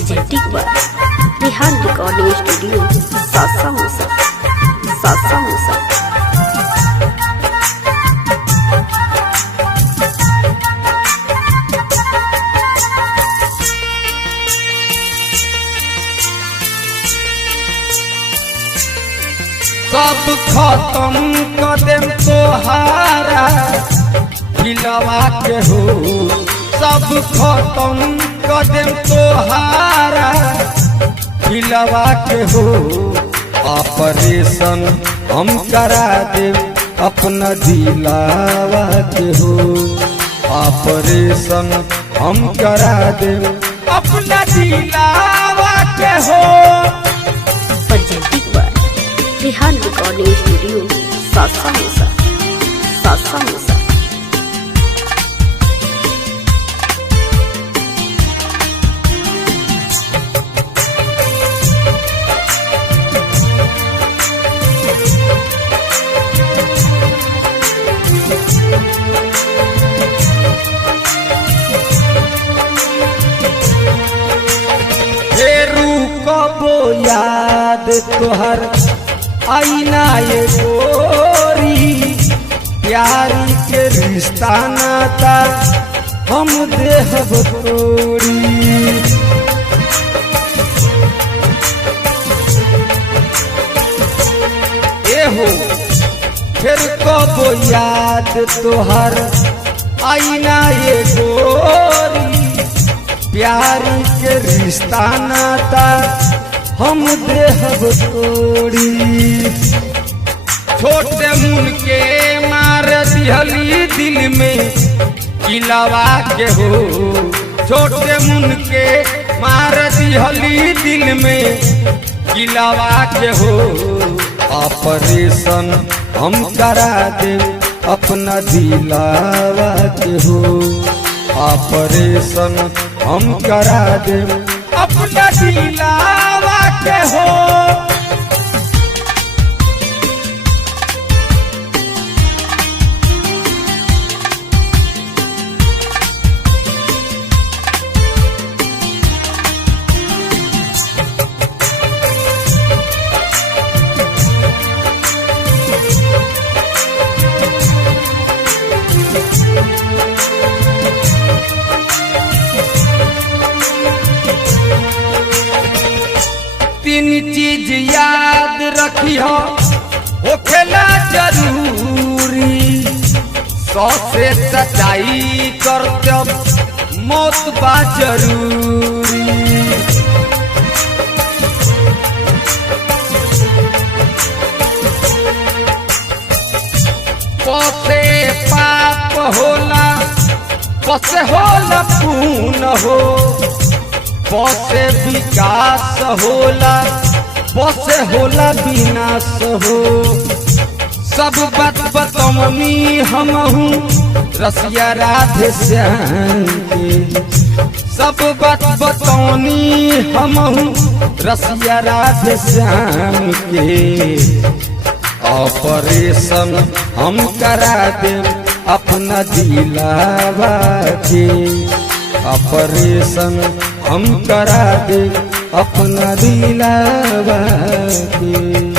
presenting by Rehan Recording Studio, Sasa Musa, Sasa Musa. सब खत्म कदम तोहारा खिलवा के हो, सब खत्म कदम तोहारा खिलवा के हो। ऑपरेशन हम करा दे अपना दिलावा के हो, ऑपरेशन हम करा दे अपना दिलावा के हो। Presenting by Rehan Recording Studio, Sasa Musa, Sasa Musa. कबो याद तोहर आईना ये गोरी, प्यारी के रिश्ता नाता हम देहब तोरी। एहो फिर कबो याद तोहर आईना ये गोरी, प्यारी के रिश्ता नाता हम देहब तोड़ी। छोटे मुन के मार दिहली दिल में किलवा के हो, छोटे मुन के मार दिहली दिल में किलवा के हो। ऑपरेशन हम करा दे अपना दिलावा के हो, ऑपरेशन हम करा दे अपना दिलावा के हो। तीन चीज याद रखियो होखेला जरूरी, 100 से सच्चाई करते मौत बा जरूरी। पसे पाप होला, पसे होला पून हो, बसे विकास होला, बसे होला विनाश हो। सब बात बतौनी हम हूँ रसिया राधे श्याम के, सब बात बतौनी हम हूँ रसिया राधे श्याम के। ऑपरेशन हम करा दे अपना दिलावा के, ऑपरेशन हम करा दे अपना दिलावा के।